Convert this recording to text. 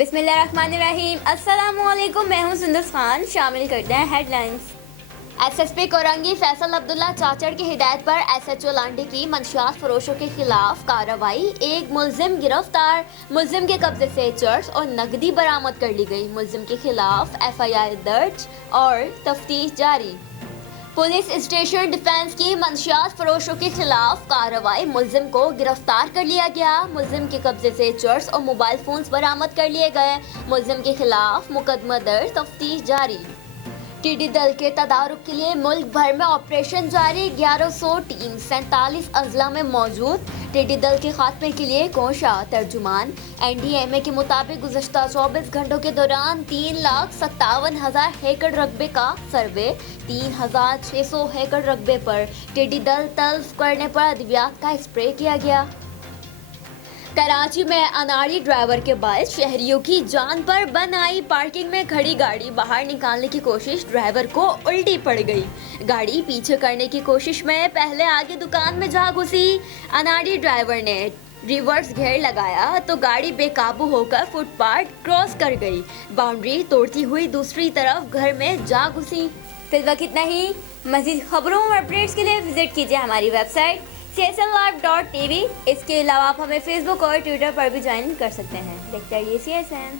बिस्मिल्लाहिर्रहमानिर्रहीम। अस्सलामुअलैकुम, मैं हूं सुंदस खान। शामिल करते हैं हेडलाइंस। एसएसपी कोरंगी फैसल अब्दुल्ला चाचड़ की हिदायत पर एसएचओ लांडी की मंशियात फरोशों के खिलाफ कार्रवाई। एक मुलजिम गिरफ्तार। मुलजिम के कब्जे से चर्स और नकदी बरामद कर ली गई। मुलजिम के खिलाफ एफआईआर दर्ज और तफ्तीश जारी। पुलिस स्टेशन डिफेंस की मंशियात फरोशों के खिलाफ कार्रवाई। मुलजिम को गिरफ्तार कर लिया गया। मुलजिम के कब्जे से चर्स और मोबाइल फोन्स बरामद कर लिए गए। मुलजिम के खिलाफ मुकदमा दर्ज, तफ्तीश जारी। टिड्डी दल के तदारुक के लिए मुल्क भर में ऑपरेशन जारी। 1100 टीम 47 अजला में मौजूद। टिड्डी दल के खात्मे के लिए कोशा तर्जुमान। एनडीएमए के मुताबिक गुज़श्ता 24 घंटों के दौरान 3,57,000 हेक्टेयर रकबे का सर्वे। 3,600 हेक्टेयर रकबे पर टिड्डी दल तल्फ करने पर अद्वियात का स्प्रे किया गया। कराची में अनाड़ी ड्राइवर के बायस शहरियों की जान पर बन आई। पार्किंग में खड़ी गाड़ी बाहर निकालने की कोशिश, ड्राइवर को उल्टी पड़ गई। गाड़ी पीछे करने की कोशिश में पहले आगे दुकान में जा घुसी। अनाड़ी ड्राइवर ने रिवर्स घेर लगाया तो गाड़ी बेकाबू होकर फुटपाथ क्रॉस कर गई। बाउंड्री तोड़ती हुई दूसरी तरफ घर में जा घुसी। फिलहाल इतना ही। मज़ीद खबरों और अपडेट्स के लिए विजिट कीजिए हमारी वेबसाइट csnlive.tv। इसके अलावा आप हमें फेसबुक और ट्विटर पर भी ज्वाइन कर सकते हैं। देखते रहिए CSN।